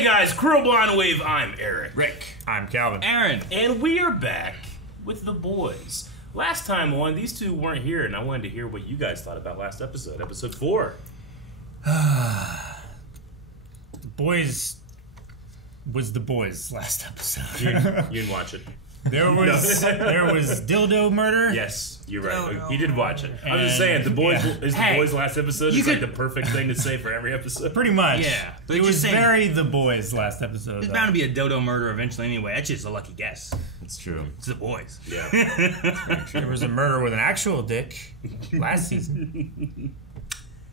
Hey guys, Cruel Blind Wave, I'm Eric. Rick. I'm Calvin. Aaron. And we are back with the boys. Last time on, these two weren't here, and I wanted to hear what you guys thought about last episode, episode 4. Boys was the boys last episode. You didn't watch it. There was dildo murder. Yes, you're right. He did watch it. I'm just saying, the boys is the boys last episode. It's like the perfect thing to say for every episode. Pretty much. Yeah. But it was very the boys last episode. There's bound to be a dodo murder eventually anyway. That's just a lucky guess. It's true. It's the boys. Yeah. There was a murder with an actual dick last season.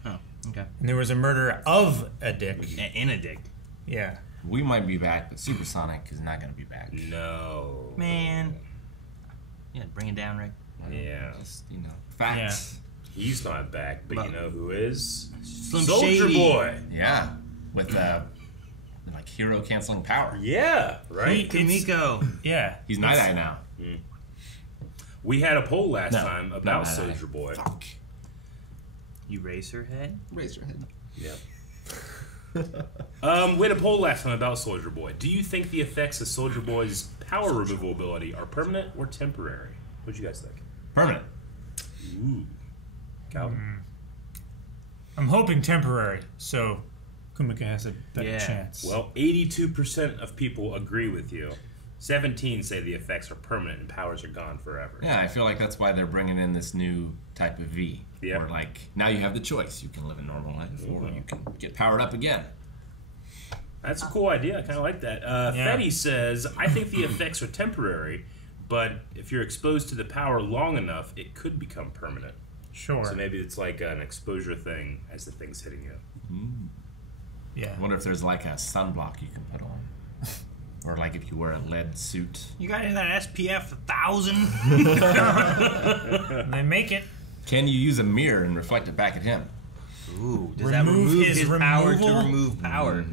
Oh, okay. And there was a murder of a dick. In a dick. Yeah. We might be back, but Supersonic is not going to be back. No. Man. Yeah, bring it down, Rick. Yeah. Just, facts. Yeah. He's not back, but you know who is? Slim Soldier Shady. Boy. Yeah. With, like, hero canceling power. Yeah, right? Kimiko. Yeah. He's Night-Eye now. We had a poll last time about not Night-Eye. Soldier Boy. Fuck. You raise her head? Raise your head. Yeah. We had a poll last time about Soldier Boy. Do you think the effects of Soldier Boy's power removal ability are permanent or temporary? What'd you guys think? Permanent. Ooh. Calvin? I'm hoping temporary, so Kumika has a better chance. Well, 82% of people agree with you. 17 say the effects are permanent and powers are gone forever. Yeah, I feel like that's why they're bringing in this new type of V. Yeah. Where, like, now you have the choice. You can live a normal life, or you can get powered up again. That's a cool idea. I kind of like that. Fetty says, I think the effects are temporary, but if you're exposed to the power long enough, it could become permanent. Sure. So maybe it's like an exposure thing as the thing's hitting you. Yeah. I wonder if there's, like, a sunblock you can put on. Or, like, if you wear a lead suit. You got that SPF 1000? They make it. Can you use a mirror and reflect it back at him? Ooh, does that remove his power to removal? remove power?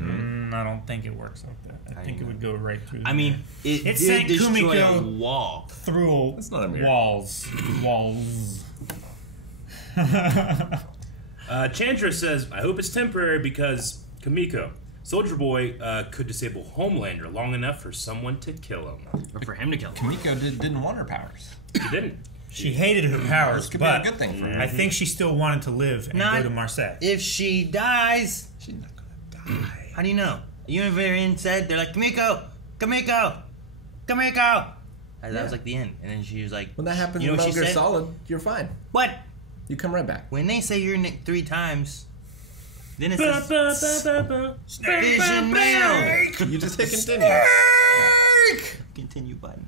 I don't think it works like that. I think it would go right through. I mean, it did sent destroy Kumiko a wall. through That's not a mirror. walls. Chandra says, I hope it's temporary because Kamiko, Soldier Boy could disable Homelander long enough for someone to kill him. Or for him to kill him. Kamiko didn't want her powers. She didn't. She hated her powers, This could but be a good thing for her. I think she still wanted to live and Not go to Marseille. if she dies. She's not gonna die. How do you know? Univarian said, they're like, Kamiko! Kamiko! Kamiko! That was like the end. And then she was like, When that happens you know with what Metal she Gear said? Solid, you're fine. What? You come right back. When they say your name 3 times, then it says Vision Mail! You just hit continue. Continue button.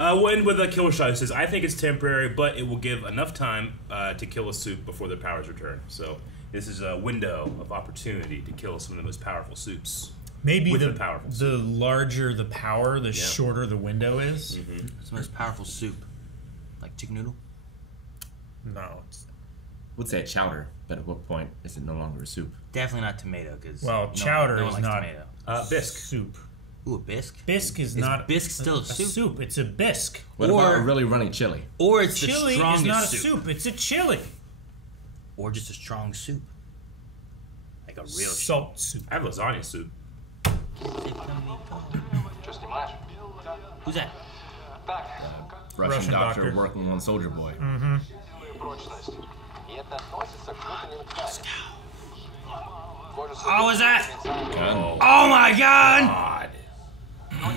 We'll end with a kill shot. It says, I think it's temporary, but it will give enough time to kill a soup before their powers return. So this is a window of opportunity to kill some of the most powerful soups. Maybe with the larger the power, the shorter the window is. It's the most powerful soup. Like chicken noodle? No. Would say a chowder, but at what point is it no longer a soup? Definitely not tomato, because chowder no one is likes not tomato. Bisque. soup. Ooh, a bisque? Bisque is not bisque still a soup? It's a bisque. What about a really runny chili? Or it's Chili the strongest is not a soup. soup. It's a chili. Or just a strong soup. Like a real Salt soup. I have lasagna soup. Who's that? Russian doctor doctor. working on Soldier Boy. Oh, was that? Gun. Oh my god! Oh,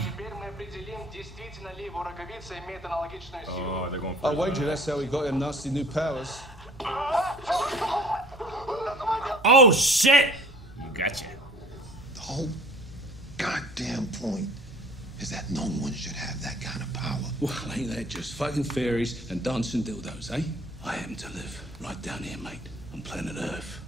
they're going for I wager that's how he got him nasty new powers. Oh shit! You gotcha. The whole goddamn point is that no one should have that kind of power. Well, ain't that just fucking fairies and dancing dildos, eh? I happen to live right down here, mate, on planet Earth.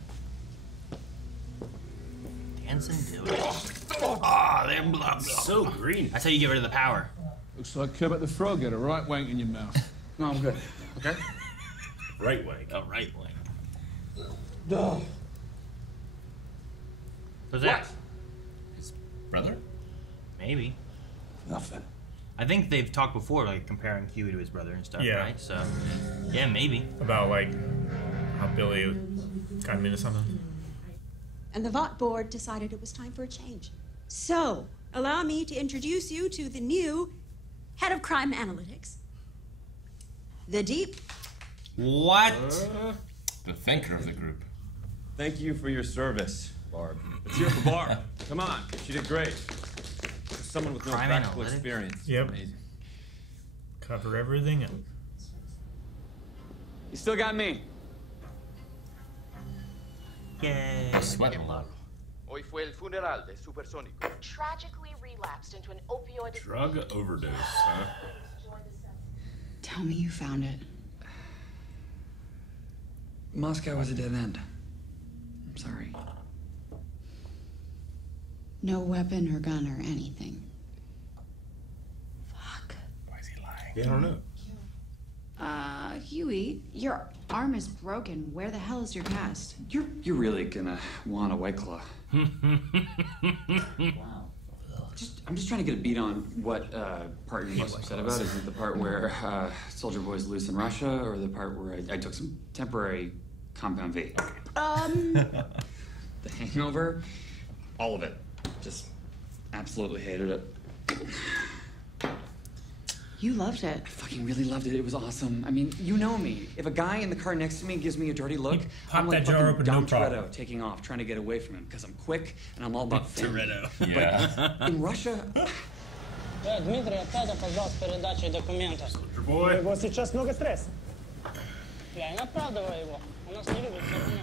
Dancing dildos. Oh, they're blah blah. so green. That's how you get rid of the power. Looks like Kermit the Frog had a right wank in your mouth. No, I'm good. Okay? Right way. Oh, right wing. No. What's that? His brother? Maybe. Nothing. I think they've talked before, like comparing Huey to his brother and stuff, Yeah. right? So, yeah, maybe. About like how Billy got him into something. And the Vought board decided it was time for a change. So, allow me to introduce you to the new head of crime analytics. The Deep. What? The thinker of the group. Thank you for your service, Barb. Let's hear it for Barb. Come on, she did great. Someone with no Crime practical analytics? experience. Yep. Amazing. Cover everything up. You still got me. Yay. Sweating a little. Hoy fue el funeral del supersónico. Tragically relapsed into an opioid. Drug overdose, huh? Tell me you found it. Moscow was a dead end. I'm sorry. No weapon or gun or anything. Fuck. Why is he lying? Yeah, I don't know. Huey, your arm is broken. Where the hell is your cast? You're really gonna want a White Claw. I'm just trying to get a beat on what part you're most upset about. Is it the part where Soldier Boy's loose in Russia, or the part where I took some temporary Compound V? The Hangover? All of it. Just absolutely hated it. You loved it. I fucking really loved it. It was awesome. I mean, you know me. If a guy in the car next to me gives me a dirty look, I'm like that jar fucking open, Dom no problem. Toretto taking off, trying to get away from him, because I'm quick and I'm all about family. Yeah. But in Russia, Дмитрий опять опоздал с передачей документов. Boy. У него сейчас много стресса. Я не оправдываю его. Он нас не любит все равно.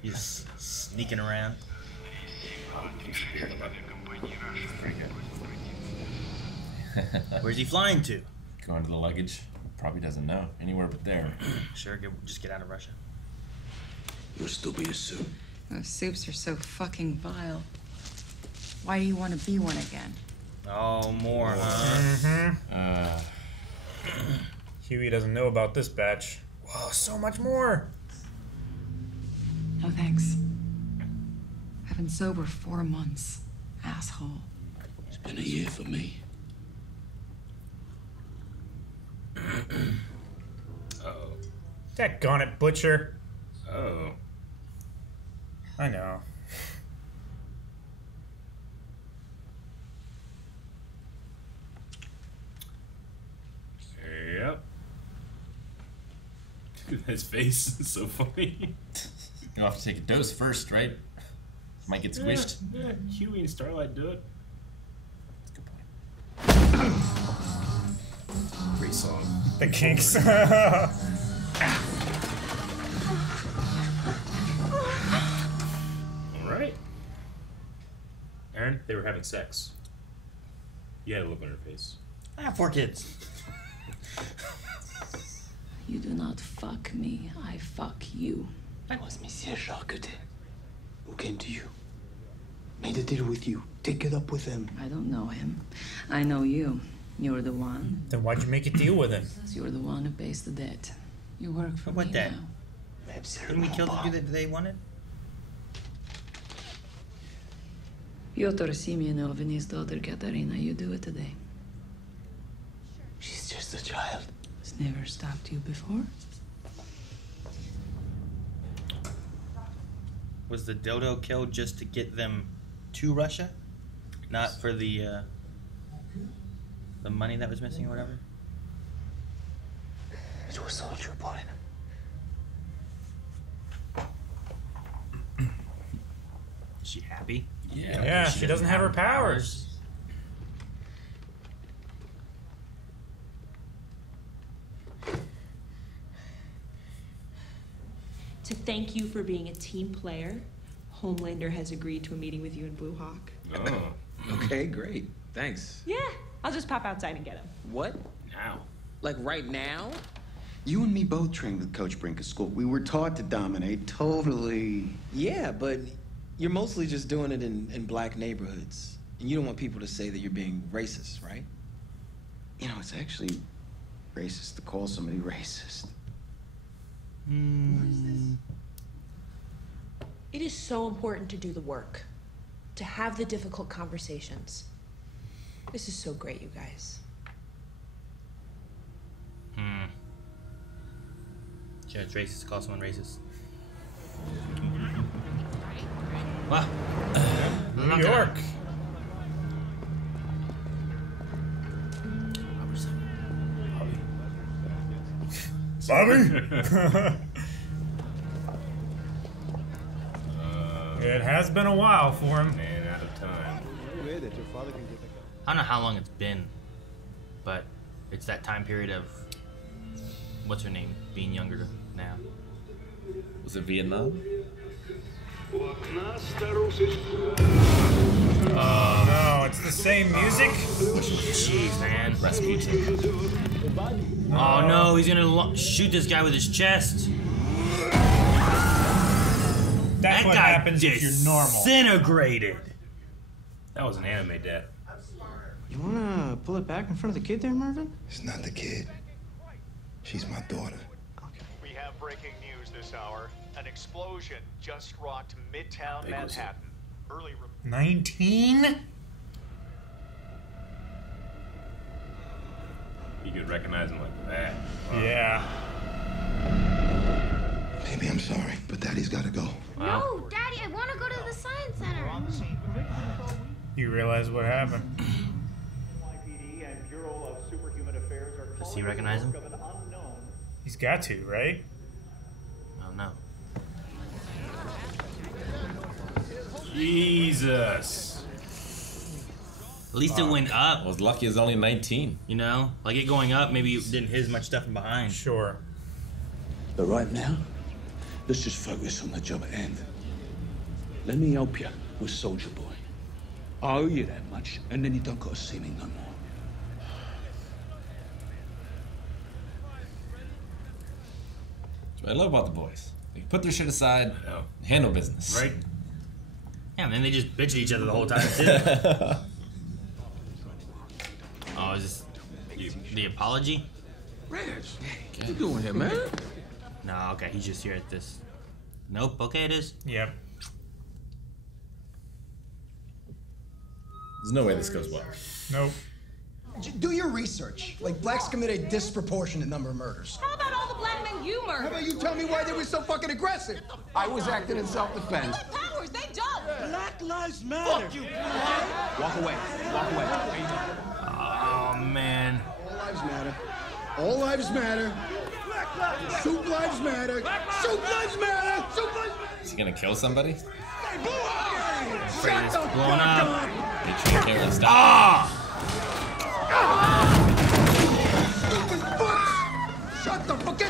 He's sneaking around. Where's he flying to? Going to the luggage. Probably doesn't know. Anywhere but there. Sure, just get out of Russia. You'll still be a suit. Those soups are so fucking vile. Why do you want to be one again? Oh, more, huh? Huey doesn't know about this batch. Whoa, so much more. No thanks. I've been sober 4 months. Asshole. It's been a year for me. Uh-oh. Daggone it, Butcher. Oh. I know. Yep. His face is so funny. You'll have to take a dose first, right? Might get squished. Yeah, Huey and Starlight do it. That's a good point. Great song. The Kinks. Alright. Aaron, they were having sex. You had a look on her face. I have 4 kids. You do not fuck me. I fuck you. It was Monsieur Charcutet who came to you, made a deal with you. Take it up with him. I don't know him. I know you. You're the one. Then why'd you make a deal with him? You're the one who pays the debt. You work for What me debt? now. Didn't we kill the dude that they wanted? Pyotr Semyonov and his daughter Katerina, you do it today. She's just a child. It's never stopped you before. Was the dodo killed just to get them to Russia? Not for the money that was missing or whatever? It was Soldier Boy. Is she happy? Yeah, she doesn't have her powers. To thank you for being a team player, Homelander has agreed to a meeting with you in Blue Hawk. Oh. Okay, great. Thanks. Yeah, I'll just pop outside and get him. What? Now. Like right now? You and me both trained with Coach Brink at school. We were taught to dominate. Totally. Yeah, but you're mostly just doing it in black neighborhoods. And you don't want people to say that you're being racist, right? You know, it's actually racist to call somebody racist. It is so important to do the work, to have the difficult conversations. This is so great, you guys. Sure, it's racist to call someone racist. Wow. New York. Bobby? It has been a while for him. Man, out of time. I don't know how long it's been, but it's that time period of what's her name being younger now. Was it Vietnam? Oh no, it's the same music? Jeez, man. Rasputin. Oh no, he's gonna shoot this guy with his chest. That's that what guy happens if you're normal. Disintegrated. That was an anime death. You wanna pull it back in front of the kid there, Marvin? It's not the kid. She's my daughter. We have breaking news this hour. An explosion just rocked Midtown Manhattan. Early 19? You could recognize him like that. Wow. Yeah. Baby, I'm sorry, but Daddy's gotta go. Wow. No, Daddy, I want to go to the science center. You realize what happened? Does he recognize him? He's got to, right? Oh no. Jesus. At least it went up. I was lucky it's only 19. You know? Like it going up, maybe it didn't hit as much stuff from behind. Sure. But right now, let's just focus on the job at hand. Let me help you with Soldier Boy. I owe you that much, and then you don't gotta see me no more. That's what I love about the boys. They put their shit aside, handle business. Right? Yeah, man, they just bitch at each other the whole time, too. Oh, is this the apology? Reg, what you doing here, man? No, okay, he's just here at this. Nope, okay, it is. Yep. There's no way this goes well. Nope. Do your research. Like, blacks commit a disproportionate number of murders. How about all the black men you murdered? How about you tell me why they were so fucking aggressive? I was acting in self-defense. Powers, they don't. Black lives matter. Fuck you. Walk away. Walk away. Oh, man. All lives matter. All lives matter. Soup lives matter. Soup lives matter. Soup lives matter. Is he gonna kill somebody? Afraid it's blowing up. Make sure the camera stops. Stupid fucks! Shut the fuck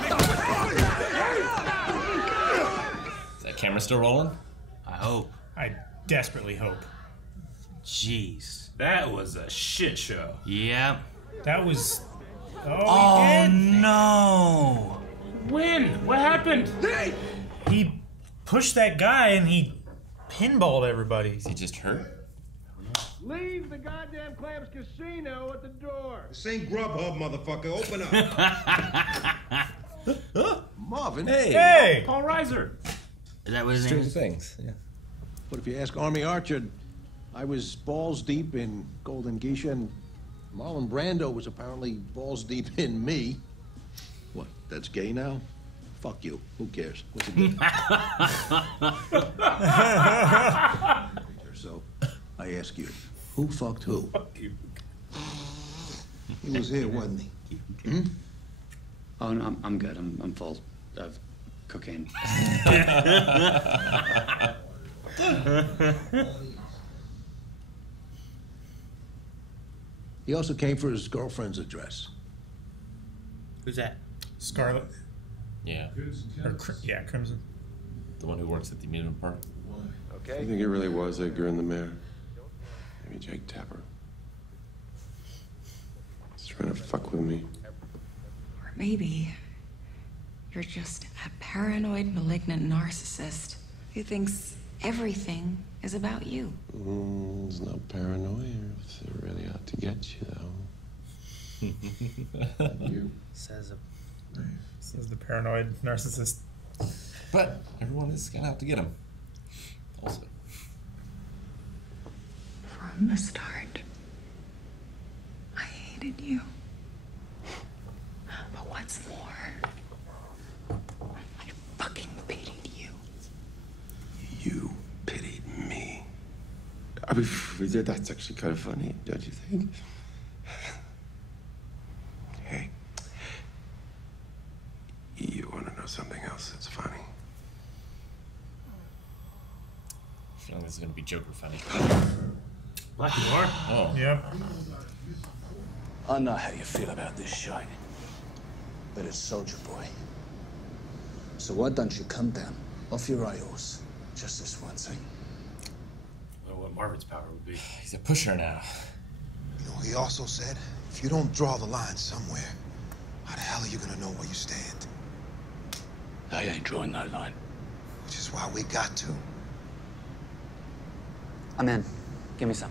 Is that camera still rolling? I hope. I desperately hope. Jeez. That was a shit show. Yep. That was... Oh, no. When? What happened? He pushed that guy and he pinballed everybody. Is he just hurt? Leave the goddamn Clams Casino at the door. This ain't Grubhub, motherfucker. Open up. Marvin. Hey! Paul Reiser. Is that what his name Stranger is? Things, yeah. But if you ask Army Archer, I was balls deep in Golden Geisha, and Marlon Brando was apparently balls deep in me. What, that's gay now? Fuck you. Who cares? What's it do? So, I ask you, who fucked who? He was here, wasn't he? Hmm? Oh, no, I'm good. I'm full of cocaine. He also came for his girlfriend's address. Who's that? Scarlet. Yeah. Or, yeah, Crimson. The one who works at the amusement park. Okay. I think it really was Edgar and the mayor. Maybe Jake Tapper. He's trying to fuck with me. Or maybe you're just a paranoid, malignant narcissist who thinks everything is about you. It's not paranoia if they're really out to get you, though. You. Says the paranoid narcissist. But everyone is gonna have to get him. Also. From the start, I hated you. But what's more, I fucking pitied you. You pitied me. I mean, that's actually kind of funny, don't you think? Hey. this is gonna be Joker funny. Lock the door. Oh. Yep. I know how you feel about this shite, but it's Soldier Boy. So why don't you come down off your rails just this one thing? I wonder what Marvin's power would be. He's a pusher now. You know, he also said, if you don't draw the line somewhere, how the hell are you gonna know where you stand? I ain't drawing no line. Which is why we got to. I'm in. Give me some.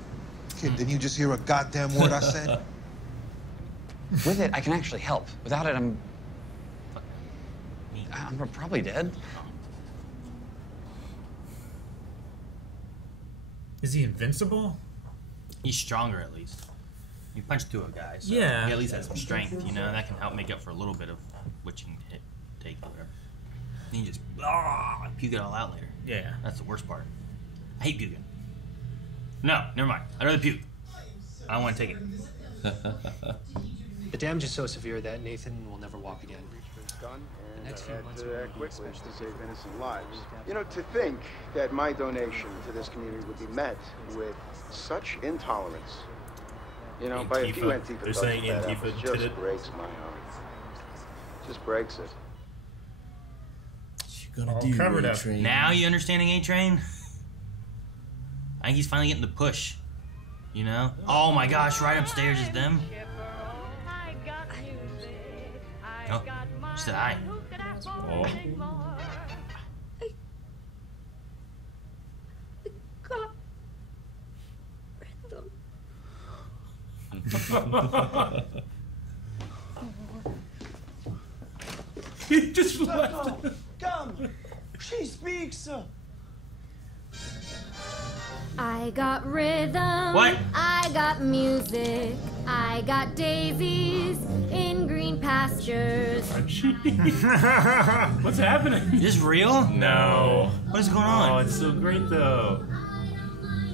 Kid, didn't you just hear a goddamn word I said? With it, I can actually help. Without it, I'm probably dead. Is he invincible? He's stronger at least. You punch through a guy, so Yeah. he at least has some strength, you know? That can help make up for a little bit of what you can take or whatever. Then you just puke it all out later. Yeah. That's the worst part. I hate puking. No, never mind. I'd rather puke. I don't want to take it. The damage is so severe that Nathan will never walk again. The next few months will be quickly to save innocent lives. You know, to think that my donation to this community would be met with such intolerance, you know, by a few Antifa They're thugs saying with bad Antifa apples, did just it? breaks my heart. Just breaks it. Gonna do covered up. A-Train. Now you understanding A-Train? I think he's finally getting the push. You know? Oh my gosh, right upstairs is them. Oh, she said I. Oh. He just left. Come! She speaks! I got rhythm. What? I got music. I got daisies in green pastures. What's happening? Is this real? No. What is going on? Oh, it's so great though.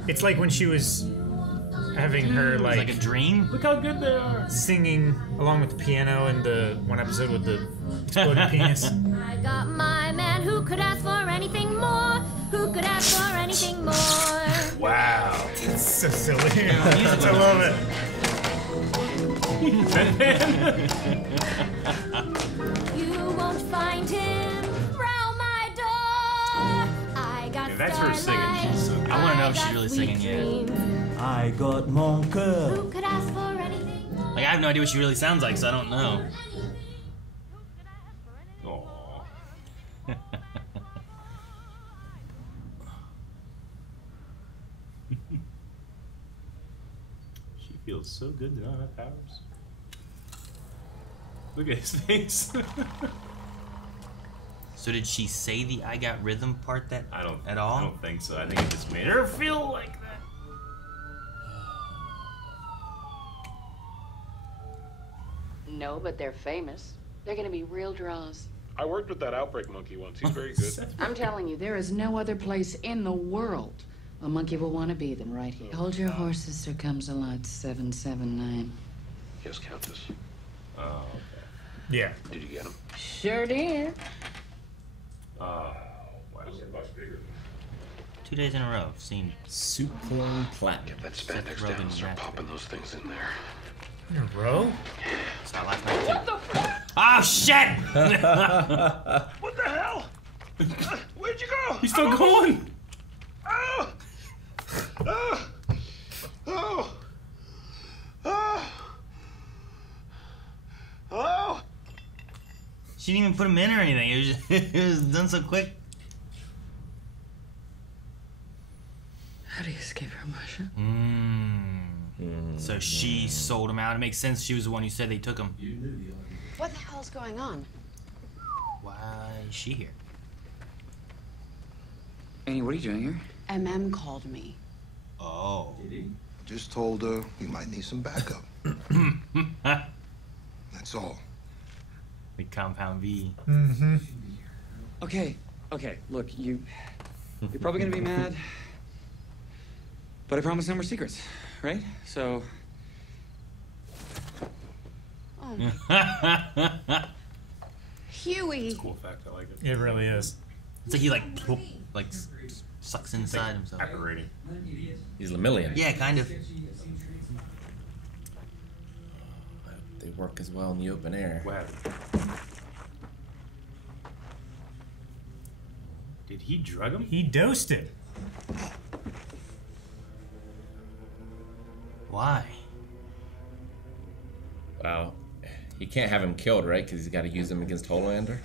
It's like when she was having her It's like a dream. Look how good they are. Singing along with the piano in the one episode with the exploding penis. I got my man who could ask for anything more. Who could ask for anything more? Wow. It's so silly. I love it. You won't find him round my door. I got Yeah, that's her singing. She's so good. I want to know if she's really singing yet. I got mon cœur. Who could ask for anything more? Like, I have no idea what she really sounds like, so I don't know. She feels so good to not have powers. Look at his face. So did she say the "I got rhythm" part at all? I don't think so. I think it just made her feel like that. No, but they're famous. They're gonna be real draws. I worked with that outbreak monkey once. He's very good. I'm telling you, there is no other place in the world a monkey will want to be than right here. Hold your horses, there comes a lot. 779. Yes, Countess. Oh, okay. Yeah. Did you get him? Sure did. Oh, wow. 2 days in a row. I've seen Suplo Platinum. Get that spandex down and start popping those things in there. In a row? So I last night too. Oh shit! What the hell? Where'd you go? He's still going. Oh! Oh! Oh! Oh! Hello? She didn't even put him in or anything. It was, just, it was done so quick. How do you escape from Russia? So she sold him out. It makes sense. She was the one who said they took him. What the hell's going on? Why is she here? Annie, what are you doing here? MM called me. Oh. Just told her we might need some backup. That's all. The Compound V. Mm-hmm. Okay, look, you're probably gonna be mad, but I promise no more secrets, right? So. Huey. Cool fact. I like it. It really is. It's like he like Sucks inside himself. Apparating. He's Lemillion. Yeah, kind of. They work as well in the open air. Wow. Did he drug him? He dosed it. Why? Wow. He can't have him killed, right? Because he's got to use him against Homelander.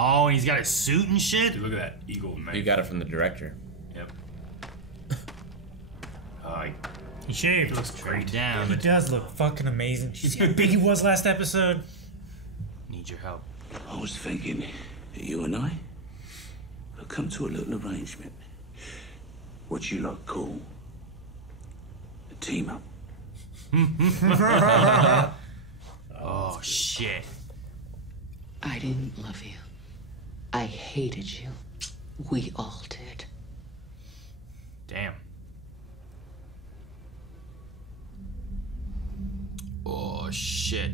Oh, and he's got a suit and shit? Dude, look at that eagle, man. You got it from the director. Yep. He shaved. He looks great. He does look fucking amazing. You see how big he was last episode? Need your help. I was thinking that you and I will come to a little arrangement. What you lot call a team up. Oh, shit. I didn't love you. I hated you. We all did. Damn. Oh, shit.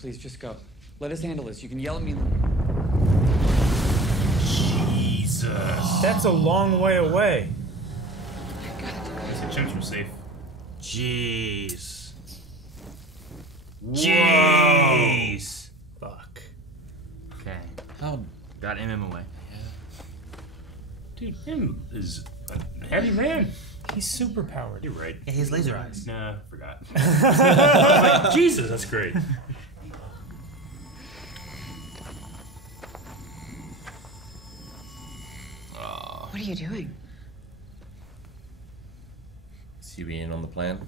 Please, just go. Let us handle this. You can yell at me. Jesus. That's a long way away. There's a chance we're safe. Jeez. Whoa. Jeez. Fuck. Okay. How? Got him away. Dude, him is a heavy man. He's super powered. You're right. Yeah, he has laser eyes. Nah, forgot. I was like, Jesus, that's great. What are you doing? Is he being on the plan?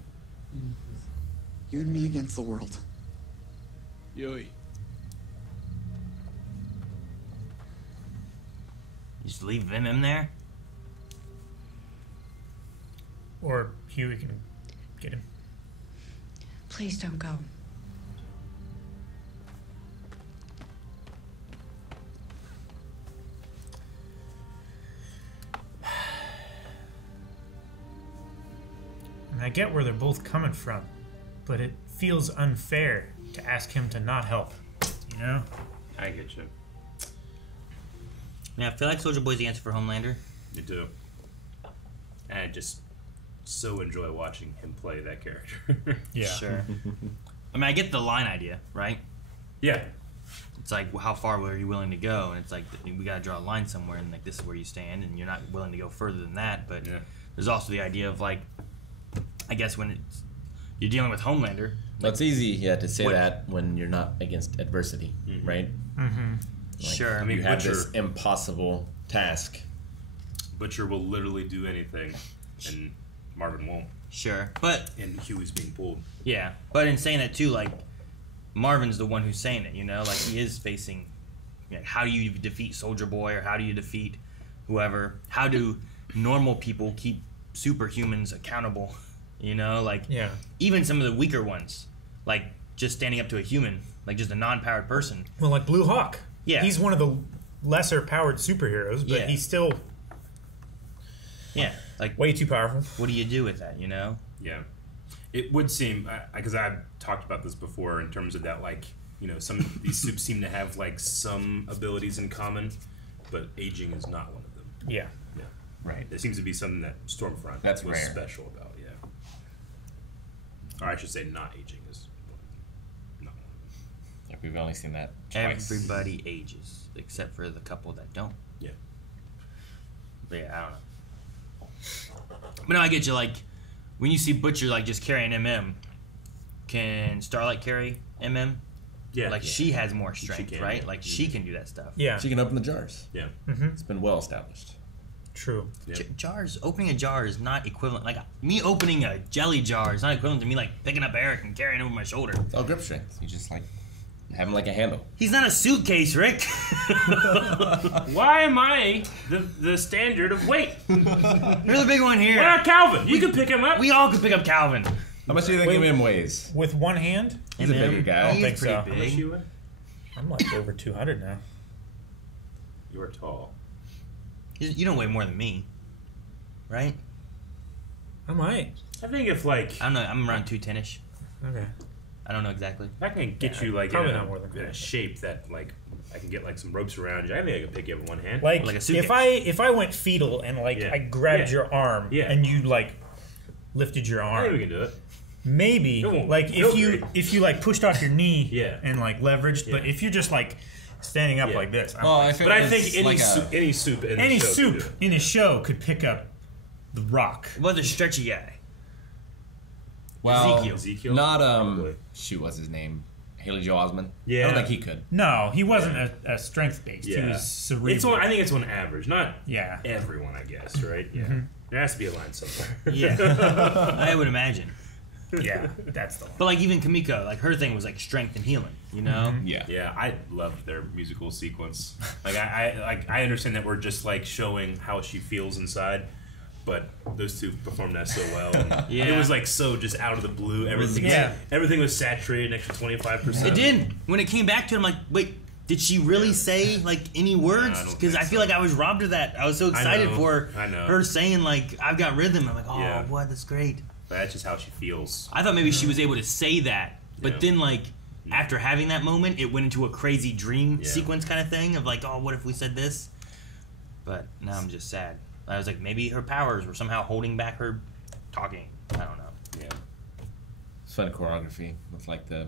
You and me against the world. Yui. Just leave him in there? Or Huey can get him. Please don't go. And I get where they're both coming from, but it feels unfair to ask him to not help. You know? I get you. Yeah, I feel like Soldier Boy's the answer for Homelander. You do. And I just so enjoy watching him play that character. Yeah. Sure. I mean, I get the line idea, right? Yeah. It's like, well, how far are you willing to go? And it's like, we got to draw a line somewhere, and like this is where you stand, and you're not willing to go further than that. But there's also the idea of like, I guess when you're dealing with Homelander. Well, it's easy, to say that when you're not against adversity, right? Mm-hmm. Like, Sure. I mean, you have this impossible task. Butcher will literally do anything, and Marvin won't. Sure, but and Huey's being pulled. Yeah, but in saying that too, like Marvin's the one who's saying it. You know, like he is facing. Like, how do you defeat Soldier Boy, or how do you defeat whoever? How do normal people keep superhumans accountable? You know, like even some of the weaker ones, like just standing up to a human, like just a non-powered person. Well, like Blue Hawk. Yeah, he's one of the lesser powered superheroes, but he's still like way too powerful. What do you do with that? You know? Yeah, it would seem because I've talked about this before in terms of that, like some of these soups seem to have like some abilities in common, but aging is not one of them. Yeah. Yeah. Right. There seems to be something that Stormfront That's was rare. special about. Yeah. Or I should say, not aging is. Yeah, we've only seen that twice. Everybody ages except for the couple that don't. Yeah. But yeah, I don't know. But no, I get you. Like when you see Butcher like just carrying MM, can Starlight carry MM? Yeah. Like she has more strength, can, right? yeah. Like she can do that stuff. Yeah. She can open the jars. Yeah. Mm-hmm. It's been well established. True. Yep. Jars. Opening a jar is not equivalent. Like me opening a jelly jar is not equivalent to me like picking up Eric and carrying him over my shoulder. It's all grip strength. You just like have him like a handle. He's not a suitcase, Rick. Why am I the standard of weight? You're the big one here. What about Calvin? You can pick him up. We all could pick up Calvin. How much do you think MM weighs? With one hand? He's a bigger guy. I don't think so. How much you weigh? I'm like over 200 now. You are tall. You don't weigh more than me, right? I might. I think if like I don't know, I'm around 210ish. Okay. I don't know exactly. I can get you like probably in not more than in a shape that like I can get like some ropes around you. I think I can pick you up with one hand. Like, a suitcase. if I went fetal and like I grabbed your arm and you like lifted your arm, I think we can do it. Maybe like if you like pushed off your knee and like leveraged, but Yeah. if you're just like standing up like this, I think any soup in any the show soup could do it. in a show could pick up the Rock. What the stretchy guy? Well, Ezekiel? not shoot, what's his name? Haley Joel Osment. I don't think he could. No, he wasn't a strength based. He was cerebral. It's on, I think it's on average, not Yeah. everyone, I guess, right? Yeah. Mhm. There has to be a line somewhere. Yeah, I would imagine. Yeah, that's the one. But like even Kamiko, like her thing was like strength and healing. You know? Yeah, I loved their musical sequence. Like I understand that we're just like showing how she feels inside, but those two performed that so well. And Yeah. It was like so just out of the blue. Everything was saturated, an extra 25%. It did. When it came back to it, I'm like, wait, did she really say like any words? Because I feel like I was robbed of that. I was so excited for her saying like, "I've got rhythm." I'm like, oh, what? That's great. But that's just how she feels. I thought maybe she was able to say that, but then like after having that moment, it went into a crazy dream sequence kind of thing of like, oh, what if we said this? But now I'm just sad. I was like, maybe her powers were somehow holding back her talking. I don't know. Yeah. It's fun choreography with like the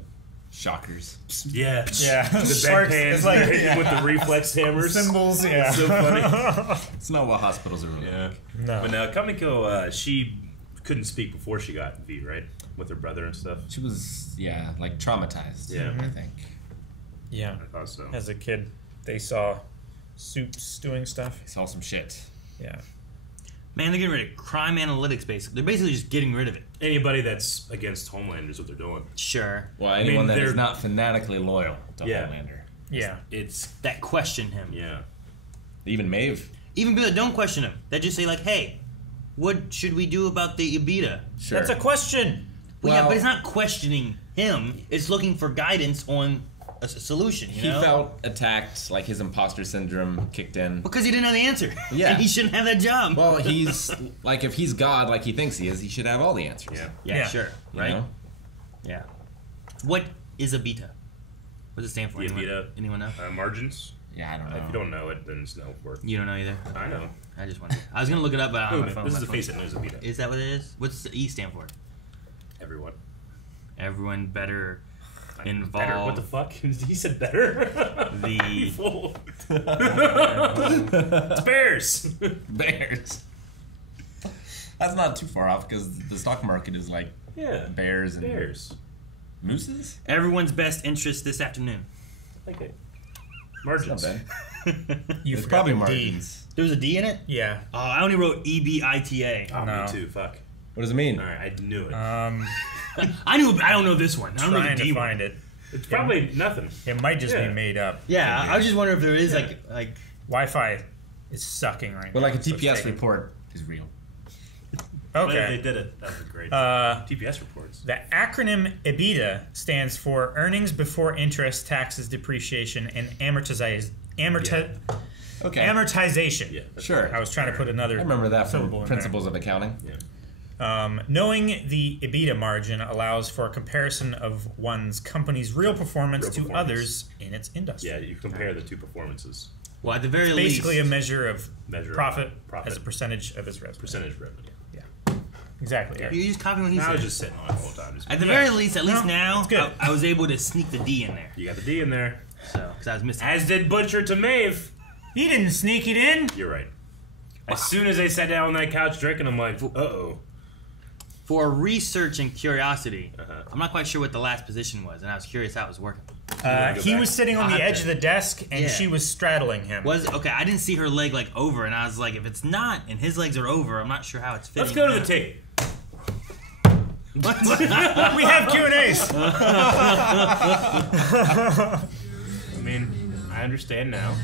shockers. Yeah. Yeah. The Sharks, bedpans it's like- with the reflex hammers. Symbols, yeah. It's so funny. It's not what hospitals are really like. No. But now Kamiko, she couldn't speak before she got V, right? With her brother and stuff. She was, like traumatized. Yeah. I think. Yeah. I thought so. As a kid, they saw soups doing stuff. They saw some shit. Yeah. Man, they're getting rid of crime analytics. Basically, they're basically just getting rid of it. Anybody that's against Homelander is what they're doing. Sure. Well, anyone that is not fanatically loyal to Yeah. Homelander. Yeah. It's that question him. Yeah. Even Maeve. Even people that don't question him, that just say like, "Hey, what should we do about the Ibita?" Sure. That's a question. Well, yeah, Well- but it's not questioning him. It's looking for guidance on a solution. You know? He felt attacked, like his imposter syndrome kicked in. Because he didn't know the answer. Yeah. And he shouldn't have that job. Well, he's like, if he's God, like he thinks he is, he should have all the answers. Yeah, sure. You Right? know? Yeah. What is Ibita? What does it stand for? The Anyone, Ibita, anyone know? Margins. Yeah, I don't know. If you don't know it, then it's no work. You don't know either? I know. I just wondered. I was going to look it up, but I don't have my phone. This is My the phone. face that knows Ibita. Is that what it is? What's the E stand for? Everyone. Everyone better involved. Better? What the fuck? He said better? The... You fool. It's bears. Bears. That's not too far off because the stock market is like bears and bears. Mooses? Everyone's best interest this afternoon. Okay. Margins. Not bad. You It's forgot probably the margins. There was a D in it? Yeah. I only wrote EBITA. Oh, No. me too. Fuck. What does it mean? All right, I knew it. I don't know this one. I don't know the Trying D to one. find it. It's probably nothing. It might just Yeah. be made up. Yeah, I was just wondering if there is like Wi-Fi is sucking right But now. like a so it's TPS taking- report is real. But if Okay. they did it, that would be great. TPS reports. The acronym EBITDA stands for Earnings Before Interest, Taxes, Depreciation, and Amortization. Yeah. Sure. I was trying to put another I remember that from syllable in Principles of Accounting. Knowing the EBITDA margin allows for a comparison of one's company's real performance to others in its industry. Yeah, you compare the two performances. Well, at the very It's least, basically a measure of profit, profit. as a percentage of his revenue. Percentage revenue. Yeah. Exactly. Yeah. you just copying what he I said. was just sitting on it the whole time. At the very least, at least now, it's good. I was able to sneak the D in there. You got the D in there. So, because I was missing. As did Butcher to Maeve. He didn't sneak it in. You're right. As soon as they sat down on that couch drinking, I'm like, uh-oh. For research and curiosity, I'm not quite sure what the last position was, and I was curious how it was working. He was sitting on I'll the have edge to- of the desk, and Yeah. she was straddling him. Was okay? I didn't see her leg like over, and I was like, if it's not, and his legs are over, I'm not sure how it's fitting. Let's go to the tape. We have Q&As. I mean, I understand now.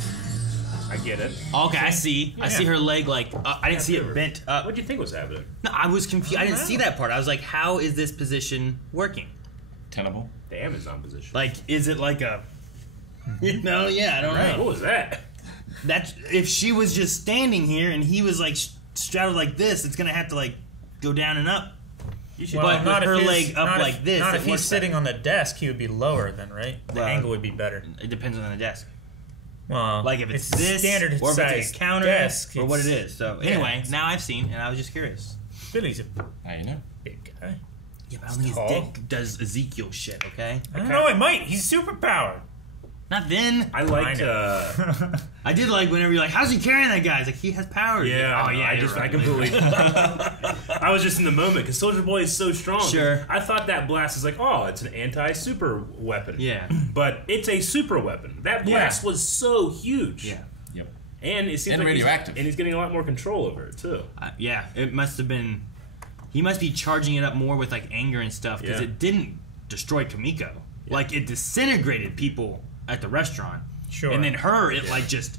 I get it. Okay, I see. I see her leg like I didn't see it bent up. What do you think was happening? No, I was confused. I didn't see that part. I was like, how is this position working? Tenable. The Amazon position. Like, is it like a? You know, yeah, I don't Right. know. What was that? That's if she was just standing here and he was like straddled like this, it's gonna have to like go down and up. But with her leg up not like if, this, not it if he's works sitting on the desk, he would be lower then, right? The angle would be better. It depends on the desk. Well, Like if it's it's this, standard or if it's size a counter, desk, or what it it's- is. So yeah. anyway, now I've seen, and I was just curious. Billy's a Now you know. big guy. Yeah, but I don't think his tall. dick does Ezekiel shit. Okay. I don't know. It might. He's super powered. Not then. I liked. I did like whenever you're like, "How's he carrying that guy?" He's like, "He has powers." Yeah, Oh yeah. I completely. I was just in the moment because Soldier Boy is so strong. Sure. I thought that blast is like, oh, it's an anti-super weapon. Yeah. But it's a super weapon. That blast was so huge. Yeah. Yep. And it seems And like radioactive. and he's getting a lot more control over it too. Yeah. It must have been. He must be charging it up more with like anger and stuff because Yeah. it didn't destroy Kamiko. Like it disintegrated people at the restaurant. Sure. And then her, it like just,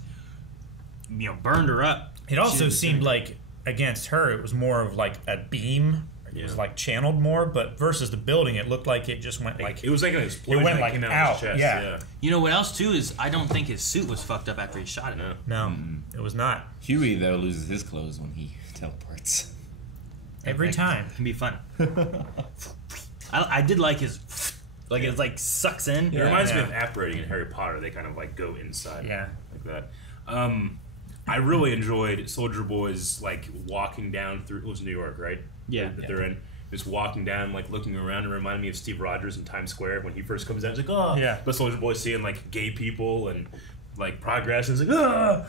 burned her up. It also She seemed like against her, it was more of like a beam. It was like channeled more, but versus the building, it looked like it just went like It was like an explosion. It went that like came out out. of his chest. Yeah. You know what else too is I don't think his suit was fucked up after he shot it. No, it was not. Huey though loses his clothes when he teleports. Every time. Can be fun. I did like his, like it like sucks in. It reminds me of apparating in Harry Potter. They kind of like go inside. Yeah. Like that. I really enjoyed Soldier Boy's like walking down through. It was New York, right? Yeah. That they're in. Just walking down, like looking around. It reminded me of Steve Rogers in Times Square when he first comes out. He's like, oh. Yeah. But Soldier Boy's seeing like gay people and like progress, and he's like, ah,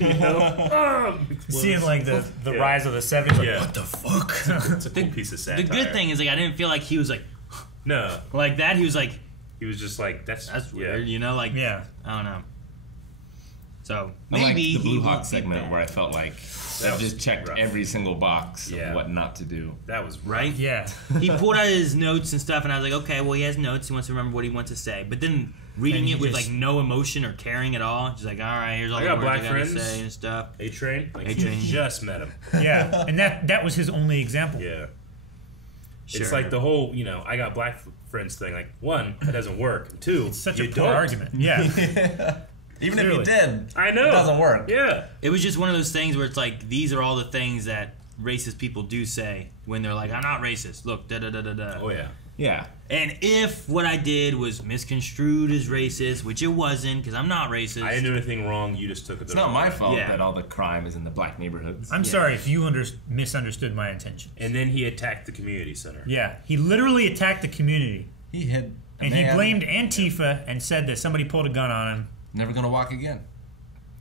you know, Seeing like the Yeah. rise of the 70s, like, Yeah. what the fuck? It's a cool piece of satire. The good thing is like I didn't feel like he was like No. like that. He was like He was just like, that's weird, you know, like Yeah. I don't know. So I like maybe the Blue he Hawk won't be segment bad. where I felt like That I was just checked rough. every single box Yeah. of what not to do. That was Right? Yeah. He pulled out his notes and stuff, and I was like, okay, well, he has notes. He wants to remember what he wants to say. But then reading And it he with just- like no emotion or caring at all, just like, all right, here's all I the got words black I gotta friends. say and stuff. A-Train. Like, A-Train. he just met him. Yeah, and that was his only example. Yeah. Sure. It's like the whole, I got black friends thing. Like, one, that doesn't work. And two, It's such you a poor don't. argument. Yeah. Even if Clearly. you did, I know. it doesn't work. Yeah. It was just one of those things where it's like, these are all the things that racist people do say when they're like, I'm not racist. Look, da-da-da-da-da. Oh, yeah. Yeah. And if what I did was misconstrued as racist, which it wasn't, because I'm not racist. I didn't do anything wrong. You just took it. It's not my fault Yeah. that all the crime is in the black neighborhoods. I'm sorry if you misunderstood my intention. And then he attacked the community center. Yeah, he literally attacked the community. He hit a And man. he blamed Antifa and said that somebody pulled a gun on him. Never gonna walk again.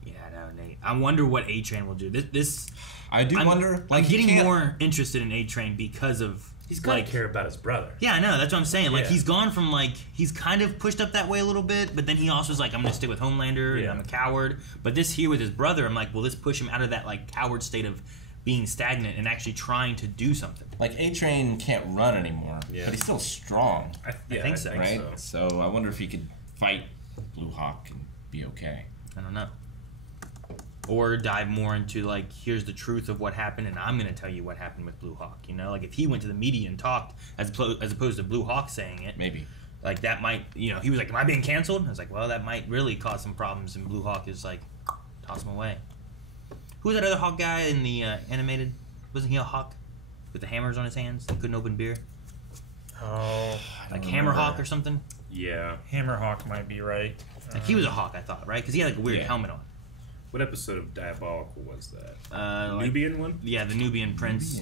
Yeah, no, Nate. I wonder what A-Train will do. This I do wonder. I'm he getting can't- more interested in A-Train because of He's got to care about his brother. Yeah, I know. That's what I'm saying. Like, Yeah. he's gone from, like, he's kind of pushed up that way a little bit, but then he also is like, I'm going to stick with Homelander, and Yeah. I'm a coward. But this here with his brother, I'm like, well, let's push him out of that, like, coward state of being stagnant and actually trying to do something. Like A-Train can't run anymore, Yeah. but he's still strong. I think so. Right? So I wonder if he could fight Blue Hawk and be okay. I don't know. Or dive more into, like, here's the truth of what happened, and I'm going to tell you what happened with Blue Hawk. You know, like, if he went to the media and talked, as opposed to Blue Hawk saying it. Maybe. Like, that might, he was like, am I being canceled? I was like, well, that might really cause some problems, and Blue Hawk is like, toss him away. Who was that other Hawk guy in the animated? Wasn't he a Hawk with the hammers on his hands? He couldn't open beer? Oh. Like Hammer Hawk or something? Yeah. Hammerhawk might be right. Like, he was a Hawk, I thought, right? Because he had, like, a weird helmet on. What episode of Diabolical was that? Like- Nubian one? Yeah, the Nubian Prince.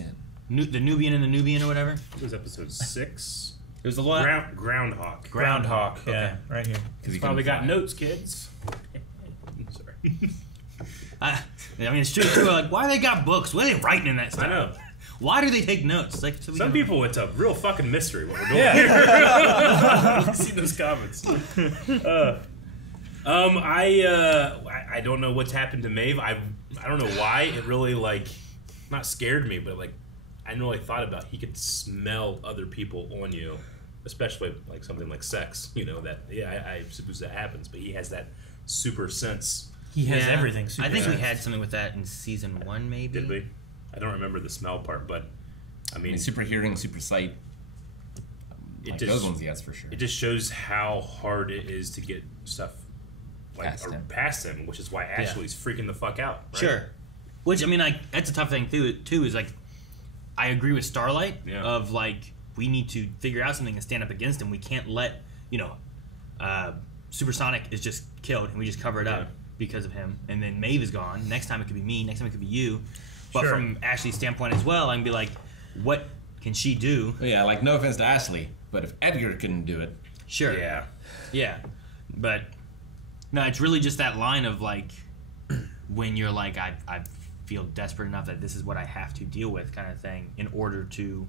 The Nubian and the Nubian or whatever. It was episode 6. It was a lot. Groundhawk. Groundhawk, yeah, Okay. right here. He's probably got notes, kids. Sorry. I mean, it's true, too. Like, why they got books? What are they writing in that stuff? I know. Why do they take notes? Like, so Some people, it's a real fucking mystery what we're doing Yeah. here. See those comments. I don't know what's happened to Maeve. I don't know why. It really, like, not scared me, but, like, I didn't really thought about he could smell other people on you, especially, like, something like sex. You know, that, I suppose that happens, but he has that super sense. He has everything. I think we had something with that in season 1, maybe. Did we? I don't remember the smell part, but I mean, super hearing, super sight. Like those ones, yes, for sure. It just shows how hard it is to get stuff like past him, which is why Ashley's freaking the fuck out. Right? Sure. Which, I mean, like, that's a tough thing too. Is like, I agree with Starlight of like we need to figure out something and stand up against him. We can't let Supersonic is just killed and we just cover it up because of him. And then Maeve is gone. Next time it could be me. Next time it could be you. But from Ashley's standpoint as well, I can be like, what can she do? Yeah, like no offense to Ashley, but if Edgar couldn't do it, sure. Yeah. But no, it's really just that line of like when you're like, I feel desperate enough that this is what I have to deal with, kind of thing, in order to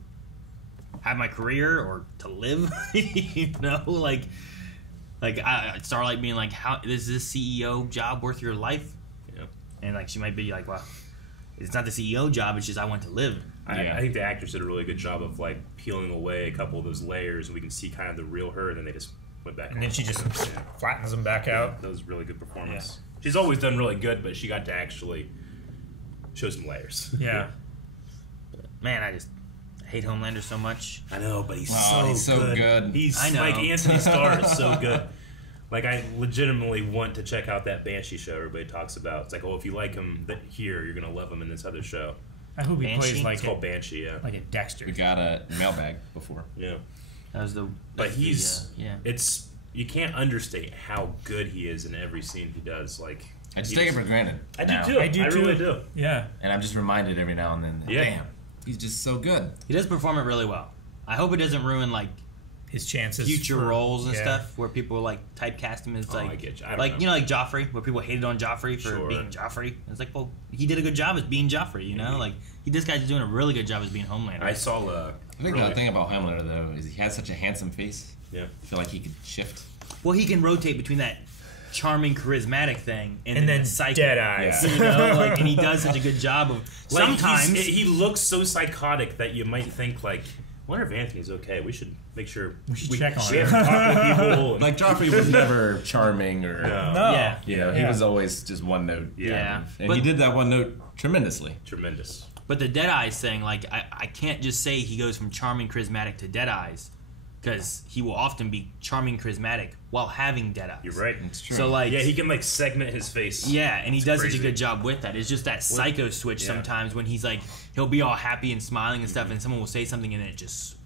have my career or to live. You know, like Starlight being like, "How is this CEO job worth your life?" Yeah, and like she might be like, "Well, it's not the CEO job; it's just I want to live." I think the actors did a really good job of like peeling away a couple of those layers, and we can see kind of the real her, and then they just went back. And then she just flattens them back out. That was really good performance. Yeah. She's always done really good, but she got to actually show some layers. Yeah. Man, I just hate Homelander so much. I know, but he's so good. He's I know. like Anthony Starr is so good. Like I legitimately want to check out that Banshee show everybody talks about. It's like, oh, if you like him here, you're gonna love him in this other show. I hope he plays like it's called Banshee. Yeah, like a Dexter. We got a mailbag before. Yeah, that was the. But it's you can't understate how good he is in every scene he does. Like I just take it for granted. I do too. I really do. Yeah, and I'm just reminded every now and then. Yeah. Damn, he's just so good. He does perform it really well. I hope it doesn't ruin like his chances, future roles and stuff, where people like typecast him as like, I get you. like know. Like Joffrey, where people hated on Joffrey for being Joffrey. It's like, well, he did a good job as being Joffrey, you know. Like this guy's doing a really good job as being Homelander. I saw I think the thing about Homelander though is he has such a handsome face. Yeah, I feel like he could shift. Well, he can rotate between that charming, charismatic thing and then psycho. Dead eyes. You know, like, and he does such a good job of. Like sometimes he looks so psychotic that you might think like, I wonder if Anthony's okay. We should make sure we check on him. Talk with people. And like Joffrey was never charming or no. You know, he was always just one note. Yeah. And he did that one note tremendously. Tremendous. But the Dead Eyes thing, like I can't just say he goes from charming, charismatic to Dead Eyes, because he will often be charming, charismatic while having dead eyes. You're right. It's true. So like, he can like segment his face. Yeah, and he does crazy. such a good job with that. It's just that psycho switch sometimes when he's like, he'll be all happy and smiling and stuff, and someone will say something and then it just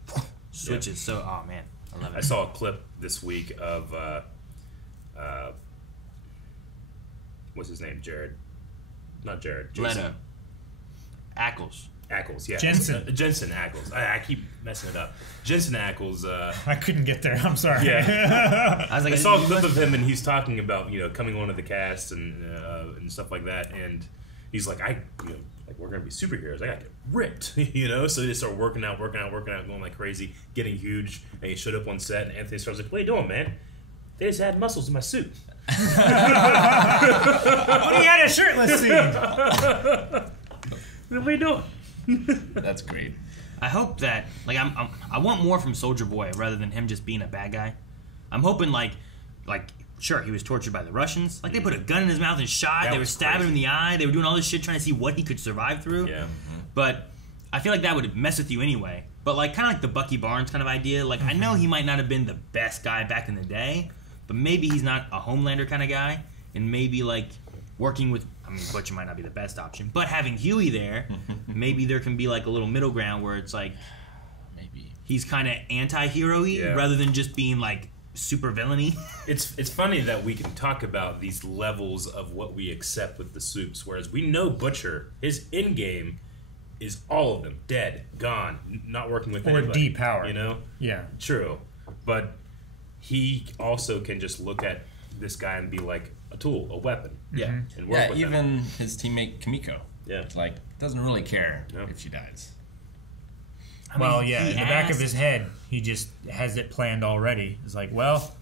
switches. So, oh man, I love it. I saw a clip this week of what's his name? Not Jared. Leto. Ackles, yeah. Jensen Ackles. I keep messing it up. Jensen Ackles. I couldn't get there. I'm sorry. Yeah. I saw a clip of him and he's talking about coming onto the cast and stuff like that, and he's like, we're gonna be superheroes. I gotta get ripped, So they start working out, going like crazy, getting huge. And he showed up on set, and Anthony Starr's like, "What are you doing, man? They just had muscles in my suit." When he had a shirtless scene. What are you doing? That's great. I hope that I want more from Soldier Boy rather than him just being a bad guy. I'm hoping like sure, he was tortured by the Russians. Like they put a gun in his mouth and shot. They were stabbing him in the eye. They were doing all this shit trying to see what he could survive through. Yeah. But I feel like that would mess with you anyway. But like kind of like the Bucky Barnes kind of idea. Like I know he might not have been the best guy back in the day, but maybe he's not a Homelander kind of guy, and maybe like working with. I mean, Butcher might not be the best option, but having Huey there, maybe there can be like a little middle ground where it's like, maybe he's kind of anti-hero-y rather than just being like super villainy. It's funny that we can talk about these levels of what we accept with the soups, whereas we know Butcher, his end game is all of them dead, gone, not working with anybody. Or depowered. Yeah. True, but he also can just look at this guy and be like a tool, a weapon. Yeah. And work with even him. his teammate Kimiko. Yeah. Like, doesn't really care if she dies. In the back of his head, he just has it planned already. It's like, well,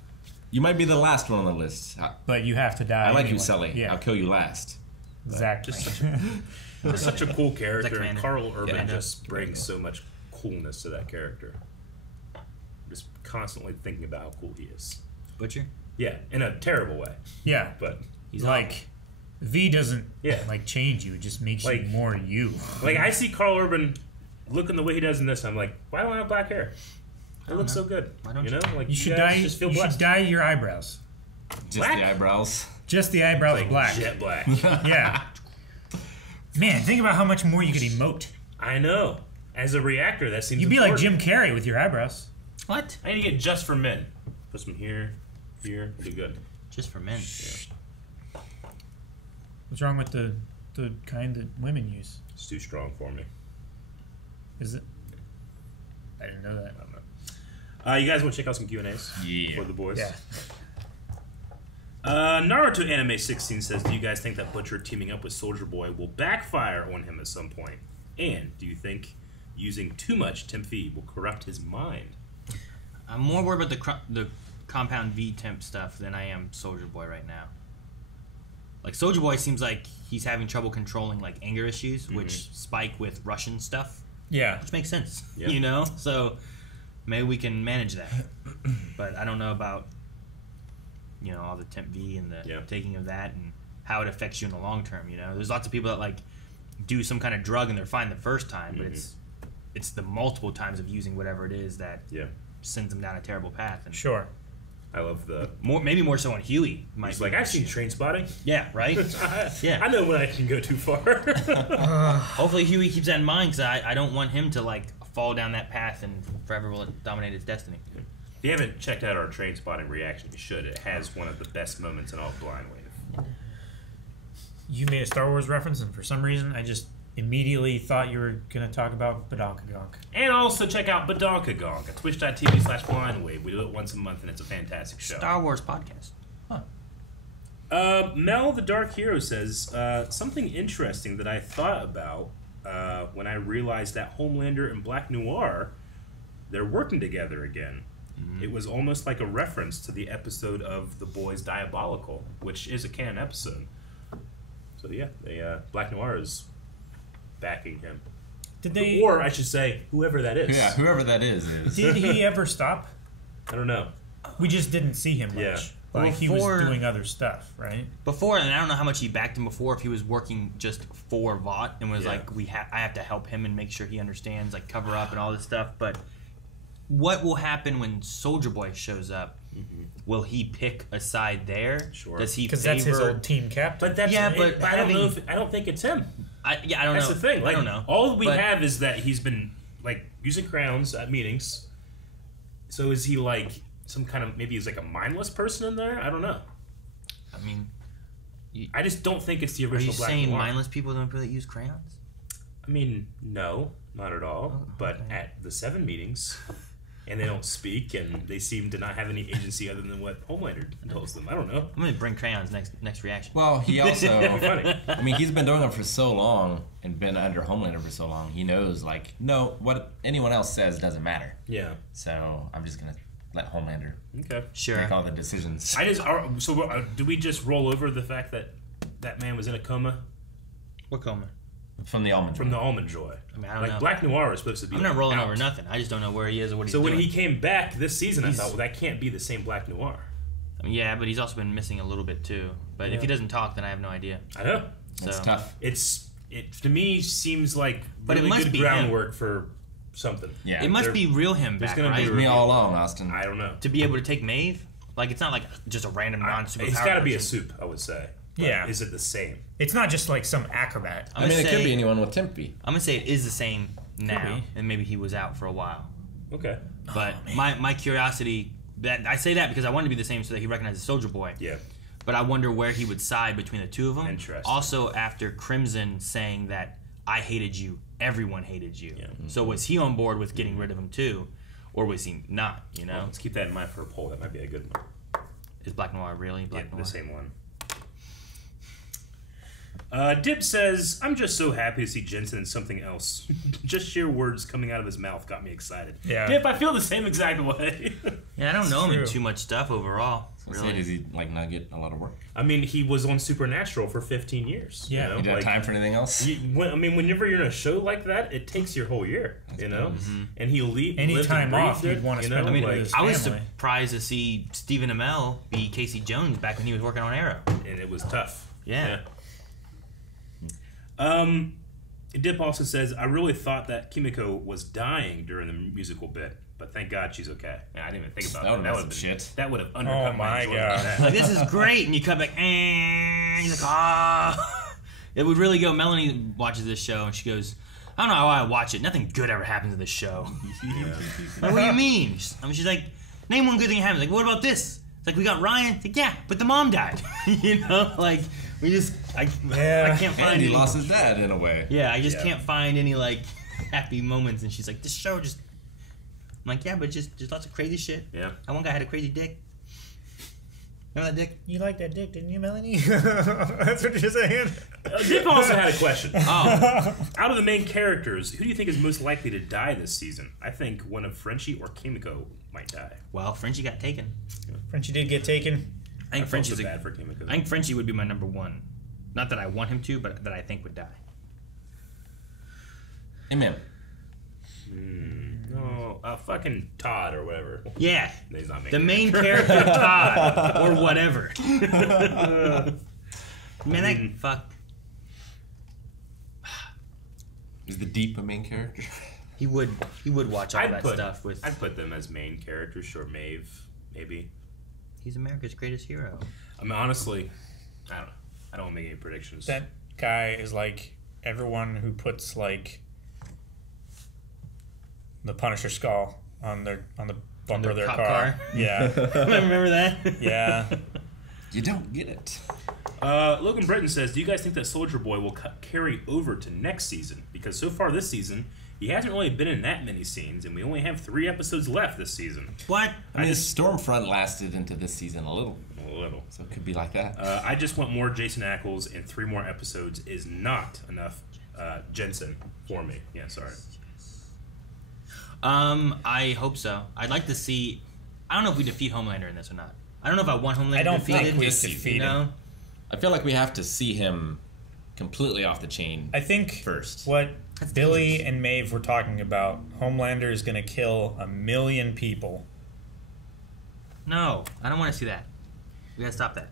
you might be the last one on the list, but you have to die. I like anyway. you, Sully. Yeah. I'll kill you last. Exactly. Just such a cool character, and Carl Urban Yeah. just brings so much coolness to that character. Just constantly thinking about how cool he is. Butcher? Yeah, in a terrible way. Yeah, but he's like V doesn't like change you; it just makes you more you. Like I see Carl Urban looking the way he does in this, I'm like, why don't I have black hair? It looks so good. Why don't Like you should guys dye? Just feel You blessed. should dye your eyebrows. Just the eyebrows. Just the eyebrows Like black. jet black. Yeah. Man, think about how much more you could emote. I know. As a reactor, that seems You'd be like important. Jim Carrey with your eyebrows. What? I need to get just for men. Put some here, here. Be good. Just for men. Yeah. What's wrong with the kind that women use? It's too strong for me. Is it? I didn't know that. I don't know. You guys want to check out some Q&As? Yeah. For the boys? Yeah. Naruto Anime 16 says, do you guys think that Butcher teaming up with Soldier Boy will backfire on him at some point? And do you think using too much Temp V will corrupt his mind? I'm more worried about the Compound V temp stuff than I am Soldier Boy right now. Like, Soldier Boy seems like he's having trouble controlling, like, anger issues, which spike with Russian stuff. Yeah. Which makes sense, Yeah. you know? So, maybe we can manage that. But I don't know about, you know, all the Temp V and the taking of that and how it affects you in the long term, you know? There's lots of people that, like, do some kind of drug and they're fine the first time, but it's the multiple times of using whatever it is that sends them down a terrible path. And Sure. I love the... Maybe more so on Huey. He's like, I've seen Train Spotting. Yeah, right? Yeah. I know when I can go too far. Hopefully Huey keeps that in mind, because I don't want him to, like, fall down that path and forever will dominate his destiny. If you haven't checked out our Train Spotting reaction, you should. It has one of the best moments in all of Blind Wave. You made a Star Wars reference, and for some reason, I just immediately thought you were going to talk about Badonkagong. And also check out Badonkagong at twitch.tv/blindwave. We do it once a month, and it's a fantastic show. Star Wars podcast. Mel the Dark Hero says, something interesting that I thought about when I realized that Homelander and Black Noir, they're working together again. It was almost like a reference to the episode of The Boys Diabolical, which is a canon episode. So yeah, Black Noir is backing him. Did they? Or I should say, whoever that is. Yeah, whoever that is. Did he ever stop? I don't know. We just didn't see him much. Yeah. Like, he was doing other stuff, right? Before, and I don't know how much he backed him before, if he was working just for Vought and was like, I have to help him and make sure he understands, like, cover up and all this stuff. But what will happen when Soldier Boy shows up? Will he pick a side there? Sure. Does he Because that's his old team captain. But that's but I don't know. I don't think it's him. I don't know. That's the thing. Like, I don't know. All we have is that he's been like using crowns at meetings. So is he like some kind of, maybe he's like a mindless person in there? I don't know. I mean, I just don't think it's the are original you Black saying Noir. mindless people don't really use crayons? I mean, no, not at all. But at the 7 meetings, and they don't speak, and they seem to not have any agency other than what Homelander tells them. I don't know. I'm gonna bring crayons next reaction. Well, he also, Funny. I mean, he's been doing it for so long and been under Homelander for so long. He knows, like, no, what anyone else says doesn't matter. Yeah. So I'm just gonna let Homelander Sure make all the decisions. Do we just roll over the fact that that man was in a coma? What coma? From the Almond Joy. From the Almond Joy. I mean, I don't like know. Black Noir is supposed to be. I'm not like, rolling out. over nothing. I just don't know where he is or what he's So doing. when he came back this season, I thought, well, that can't be the same Black Noir. I mean, yeah, but he's also been missing a little bit too. But if he doesn't talk, then I have no idea. I know. So, It's tough. It to me seems like But it really must good be groundwork for something. Yeah. It must be real him there's back, gonna right? be Me all along, Austin. I don't know. To be able to take Maeve? Like, it's not like just a random non-superpower It's got to be a person. soup, I would say. But Yeah. Is it the same? It's not just like some acrobat. I'm I mean, gonna it could say- be anyone with Tempe. I'm gonna say it is the same now, be. and maybe he was out for a while. Okay. But my curiosity, that I say that because I want to be the same so that he recognizes Soldier Boy. Yeah. But I wonder where he would side between the two of them. Interesting. Also, after Crimson saying that I hated you, everyone hated you. Yeah. So was he on board with getting rid of him too, or was he not? You know, Well, let's keep that in mind for a poll. That might be a good one. is Black Noir really Black Noir? The same one. Dib says, I'm just so happy to see Jensen in something else. Just sheer words coming out of his mouth got me excited. Yeah. Dib, I feel the same exact way. Yeah, I don't know him in true. too much stuff overall. Really. Does he like not get a lot of work? I mean, he was on Supernatural for 15 years. Yeah. You know? You don't have time for anything else? Whenever you're in a show like that, it takes your whole year, you know? And he Any lived time and off, breathed you'd it, wanna you spend know? it with like, his I was family. surprised to see Stephen Amell be Casey Jones back when he was working on Arrow. and it was tough. Yeah. Dip also says, I really thought that Kimiko was dying during the musical bit, but thank God she's okay. Yeah, I didn't even think about That that. would've That been would some shit. That would have undercut Oh my my enjoyment of God. that. Like, this is great, and you come back, and he's like, ah. It would really go. Melanie watches this show, and she goes, I don't know how I watch it. Nothing good ever happens in this show. Like, what do you mean? She's like, name one good thing that happens. Like, what about this? It's like, we got Ryan. It's like, yeah, but the mom died. You know, like we just I can't find. And he any, lost his dad in a way. Yeah, I just can't find any like happy moments. And she's like, this show just. I'm like, yeah, but just lots of crazy shit. Yeah. That one guy had a crazy dick. Remember that dick? You liked that dick, didn't you, Melanie? That's what you're saying. Dip also had a question. Out of the main characters, who do you think is most likely to die this season? I think one of Frenchie or Kimiko might die. Well, Frenchie got taken. Frenchie did get taken. I think Frenchie's bad for Kimiko. I think Frenchie would be my number one. Not that I want him to, but that I think would die. Amen. No, fucking Todd or whatever. Yeah, he's not the main character Todd or whatever. Man, that fuck. Is the Deep a main character? He would watch all that stuff with. I'd put them as main characters. Sure, Maeve, maybe. He's America's greatest hero. I mean, honestly, I don't know. I don't want to make any predictions. That guy is like everyone who puts like the Punisher skull on the bumper of their car. Yeah. Remember that? Yeah. You don't get it. Logan Britton says, do you guys think that Soldier Boy will carry over to next season? Because so far this season, he hasn't really been in that many scenes, and we only have 3 episodes left this season. What? I mean, Stormfront lasted into this season a little. So it could be like that. I just want more Jason Ackles, and 3 more episodes is not enough Jensen for me. Yeah, sorry. I hope so. I'd like to see. I don't know if we defeat Homelander in this or not. I don't know if I want Homelander defeated. Think we defeat him. I feel like we have to see him completely off the chain. I think first. What Billy and Maeve were talking about, Homelander is going to kill 1 million people. No, I don't want to see that. We gotta stop that.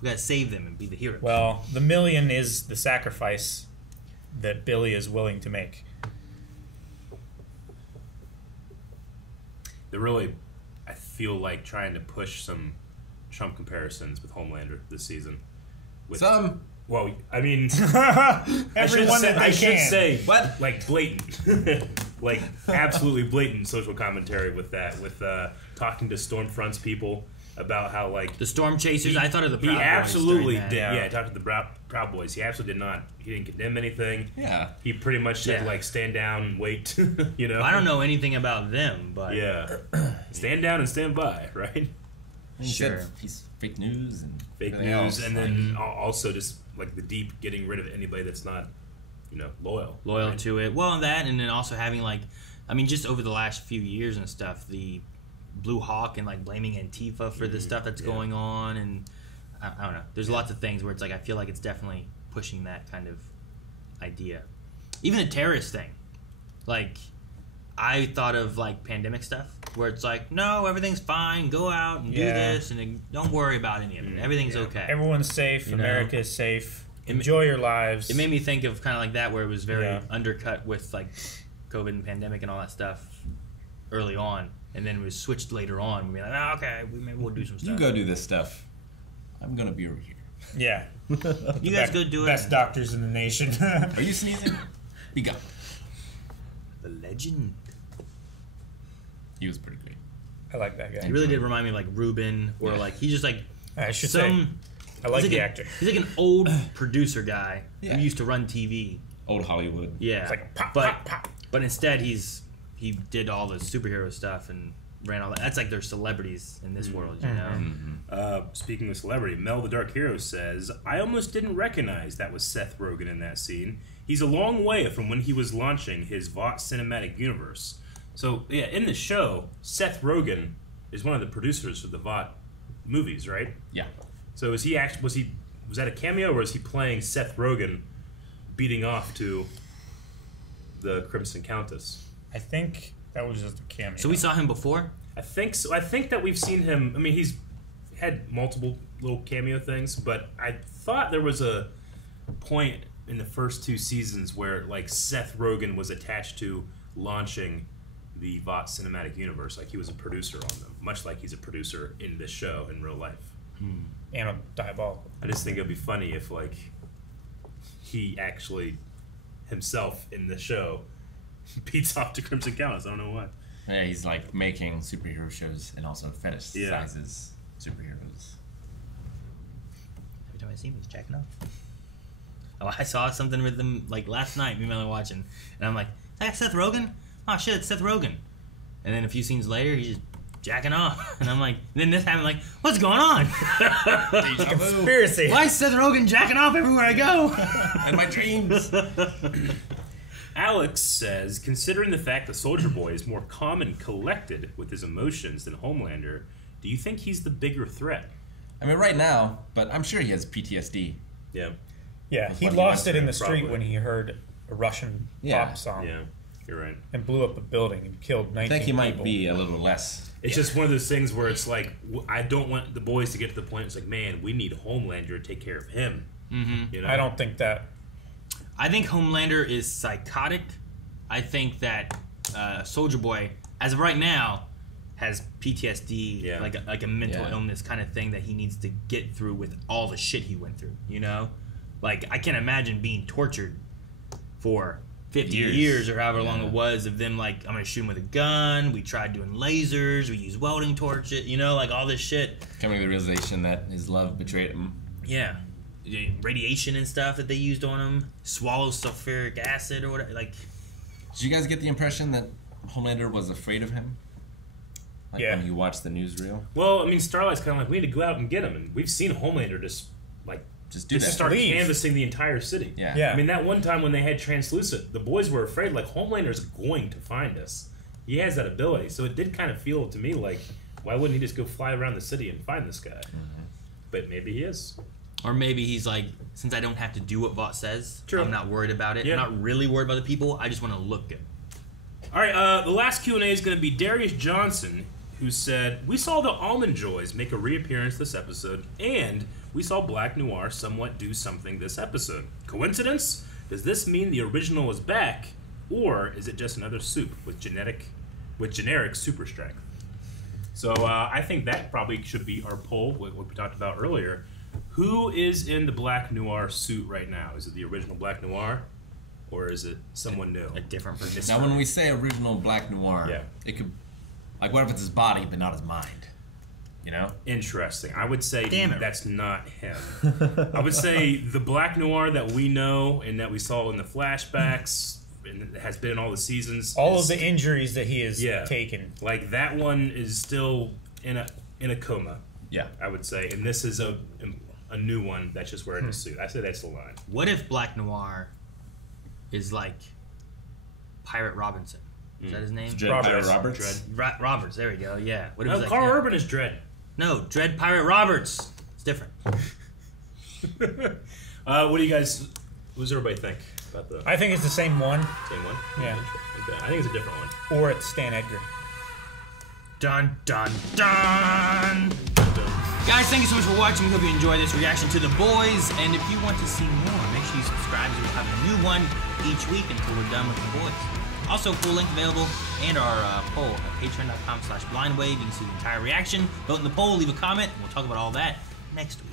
We gotta save them and be the hero. Well, the 1 million is the sacrifice that Billy is willing to make. They're really, I feel like, trying to push some Trump comparisons with Homelander this season. With, well, I mean, everyone I should say what? Like blatant, like absolutely blatant social commentary with that, with talking to Stormfront's people about how like the Storm Chasers. I thought of the Proud Boys. He absolutely during that. did. Yeah, talked to the Proud Boys. He absolutely did not. He didn't condemn anything. Yeah, he pretty much said like stand down and wait. You know, I don't know anything about them, but yeah, stand down and stand by. Right. Sure. He's fake news and fake news, else. And then also just like the Deep getting rid of anybody that's not, you know, loyal right? to it. Well, that, and then also having like, I mean, just over the last few years and stuff, the Blue Hawk and like blaming Antifa for the stuff that's going on, and I don't know. There's lots of things where it's like I feel like it's definitely pushing that kind of idea. Even the terrorist thing, like I thought of like pandemic stuff where it's like, no, everything's fine. Go out and do this, and don't worry about any of it. Everything's okay. Everyone's safe. You America know? is safe. Enjoy your lives. It made me think of kind of like that, where it was very undercut with like COVID and pandemic and all that stuff early on, and then it was switched later on. We're like, oh, okay, maybe we'll do some stuff. You go do this stuff. I'm gonna be over here. Yeah. You guys go do it. Best doctors in the nation. Are you sneezing? Be gone. The legend. He was pretty great. I like that guy. He really did remind me of like Ruben, or like he's just like I should say. I like the actor. He's like an old producer guy who used to run TV. Old Hollywood. Yeah. It's like pop, but pop, pop. But instead he did all the superhero stuff and ran all that. That's like they're celebrities in this world, you know. Speaking of celebrity, Mel the Dark Hero says, I almost didn't recognize that was Seth Rogen in that scene. He's a long way from when he was launching his Vought cinematic universe. So, yeah, in the show, Seth Rogen is one of the producers for the Vought movies, right? Yeah. So was that a cameo, or is he playing Seth Rogen beating off to the Crimson Countess? I think that was just a cameo. So we saw him before? I think so. I think that we've seen him. I mean, he's had multiple little cameo things, but I thought there was a point in the first 2 seasons where like Seth Rogen was attached to launching the Vought cinematic universe. Like he was a producer on them, much like he's a producer in this show in real life. And a diabolical. I just think it'd be funny if like he actually himself in the show beats off to Crimson Countess. I don't know why. Yeah, he's like making superhero shows and also fetishizes superheroes. Every time I see him, he's jacking off. Oh, I saw something with them like last night. Me and Melanie watching, and I'm like, "Is that Seth Rogen? Oh shit, it's Seth Rogen." And then a few scenes later, he's just jacking off, and I'm like, then this happened. Like, what's going on? Conspiracy. Why is Seth Rogen jacking off everywhere I go? In my dreams. Alex says, considering the fact that Soldier Boy is more calm and collected with his emotions than Homelander, do you think he's the bigger threat? I mean, right now, but I'm sure he has PTSD. Yeah. Yeah, he lost it in the street when he heard a Russian pop song. Yeah, you're right. And blew up a building and killed 19 people. I think he might be a little less. It's just one of those things where it's like, I don't want the boys to get to the point. It's like, man, we need Homelander to take care of him. Mm-hmm. You know? I don't think that. I think Homelander is psychotic. I think that Soldier Boy, as of right now, has PTSD, like a mental illness kind of thing that he needs to get through with all the shit he went through. You know, like I can't imagine being tortured for 50 years or however long it was of them. Like, I'm gonna shoot him with a gun. We tried doing lasers. We used welding torches. You know, like all this shit. Coming to the realization that his love betrayed him. Yeah. Radiation and stuff that they used on him, swallow sulfuric acid or whatever. Like, did you guys get the impression that Homelander was afraid of him? Like when you watched the newsreel? Well, I mean, Starlight's kind of like, we need to go out and get him, and we've seen Homelander just start canvassing the entire city. Yeah. I mean, that one time when they had Translucent, the boys were afraid, like, Homelander's going to find us. He has that ability, so it did kind of feel to me like, why wouldn't he just go fly around the city and find this guy? Mm-hmm. But maybe he is. Or maybe he's like, since I don't have to do what Vought says, True. I'm not worried about it. Yeah. I'm not really worried about the people. I just want to look good. All right, the last Q&A is going to be Darius Johnson, who said, we saw the Almond Joys make a reappearance this episode, and we saw Black Noir somewhat do something this episode. Coincidence? Does this mean the original is back, or is it just another soup with generic super strength? So I think that probably should be our poll, what we talked about earlier. Who is in the Black Noir suit right now? Is it the original Black Noir, or is it someone new? A different person. Now, when we say original Black Noir, it could, like, what if it's his body but not his mind? You know? Interesting. I would say that's not him. I would say the Black Noir that we know and that we saw in the flashbacks and has been in all the seasons. All of the injuries that he has taken. Like, that one is still in a coma. Yeah. I would say. And this is a new one that's just wearing a suit. I say that's the line. What if Black Noir is like Pirate Robinson? Is that his name? Pirate Roberts? Roberts, there we go, yeah. What if No, it was Carl like, Urban is Dread. No, Dread Pirate Roberts. It's different. What do you guys, what does everybody think about the... I think it's the same one. Same one? Yeah. I think it's a different one. Or it's Stan Edgar. Dun, dun, dun! Guys, thank you so much for watching. We hope you enjoyed this reaction to The Boys. And if you want to see more, make sure you subscribe because we'll have a new one each week until we're done with The Boys. Also, full link available and our poll at patreon.com/blindwave. You can see the entire reaction. Vote in the poll, leave a comment, and we'll talk about all that next week.